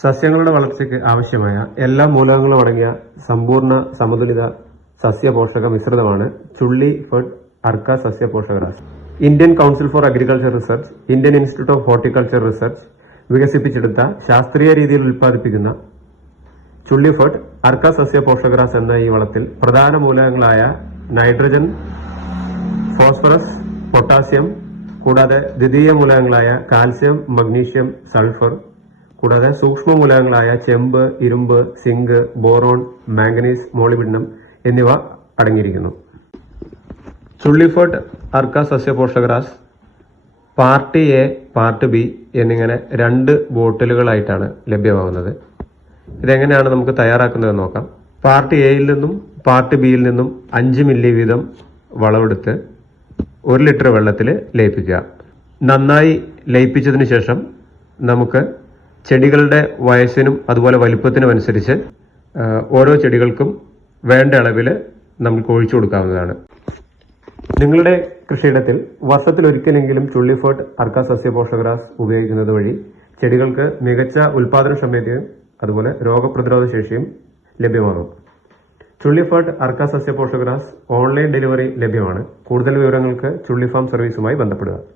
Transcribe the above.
സസ്യങ്ങളുടെ വളർച്ചയ്ക്ക് ആവശ്യമായ എല്ലാ മൂലകങ്ങളും അടങ്ങിയ സമ്പൂർണ സമതുലിത സസ്യ പോഷക മിശ്രിതമാണ് ചുള്ളി ഫെഡ് അർക്ക സസ്യ പോഷകരാശി Indian council for agriculture research Indian institute of horticulture research വികസിപ്പിച്ചെടുത്ത ശാസ്ത്രീയ രീതിയിൽ ഉൽപ്പാദിപ്പിക്കുന്ന ചുള്ളിഫട്ട് അർക്ക സസ്യ പോഷകരാസ് എന്ന ഈ വളത്തിൽ പ്രധാന മൂലകങ്ങളായ നൈട്രജൻ ഫോസ്ഫറസ് പൊട്ടാസ്യം കൂടാതെ ദ്വിതീയ മൂലകങ്ങളായ കാൽസ്യം മഗ്നീഷ്യം സൾഫർ കൂടാതെ സൂക്ഷ്മ മൂലകങ്ങളായ ചെമ്പ് ഇരുമ്പ് സിങ്ക് ബോറോൺ മാംഗനീസ് മോളിബിഡനം എന്നിവ അടങ്ങിയിരിക്കുന്നു. ചുള്ളിഫോട്ട് അർക്ക സസ്യ പോഷകരാസ് പാർട്ട് എ പാർട്ട് ബി എന്നിങ്ങനെ രണ്ട് ബോട്ടിലുകളായിട്ടാണ് ലഭ്യമാകുന്നത്. ഇതെങ്ങനെയാണ് നമുക്ക് തയ്യാറാക്കുന്നത് നോക്കാം. പാർട്ട് എയിൽ നിന്നും പാർട്ട് ബിയിൽ നിന്നും അഞ്ച് മില്ലി വീതം വളമെടുത്ത് ഒരു ലിറ്റർ വെള്ളത്തിൽ ലയിപ്പിക്കുക. നന്നായി ലയിപ്പിച്ചതിന് ശേഷം നമുക്ക് ചെടികളുടെ വയസ്സിനും അതുപോലെ വലിപ്പത്തിനും അനുസരിച്ച് ഓരോ ചെടികൾക്കും വേണ്ട അളവിൽ നമുക്ക് ഒഴിച്ചു കൊടുക്കാവുന്നതാണ്. നിങ്ങളുടെ കൃഷിയിടത്തിൽ വർഷത്തിൽ ഒരിക്കലെങ്കിലും ചുള്ളിഫോട്ട് അർക്ക സസ്യ പോഷകരാസ് ഉപയോഗിക്കുന്നത് വഴി ചെടികൾക്ക് മികച്ച ഉൽപാദനക്ഷമതയും അതുപോലെ രോഗപ്രതിരോധ ശേഷിയും ലഭ്യമാകും. ചുള്ളിഫോട്ട് അർക്ക സസ്യ പോഷകരാസ് ഓൺലൈൻ ഡെലിവറി ലഭ്യമാണ്. കൂടുതൽ വിവരങ്ങൾക്ക് ചുള്ളിഫാം സർവീസുമായി ബന്ധപ്പെടുക.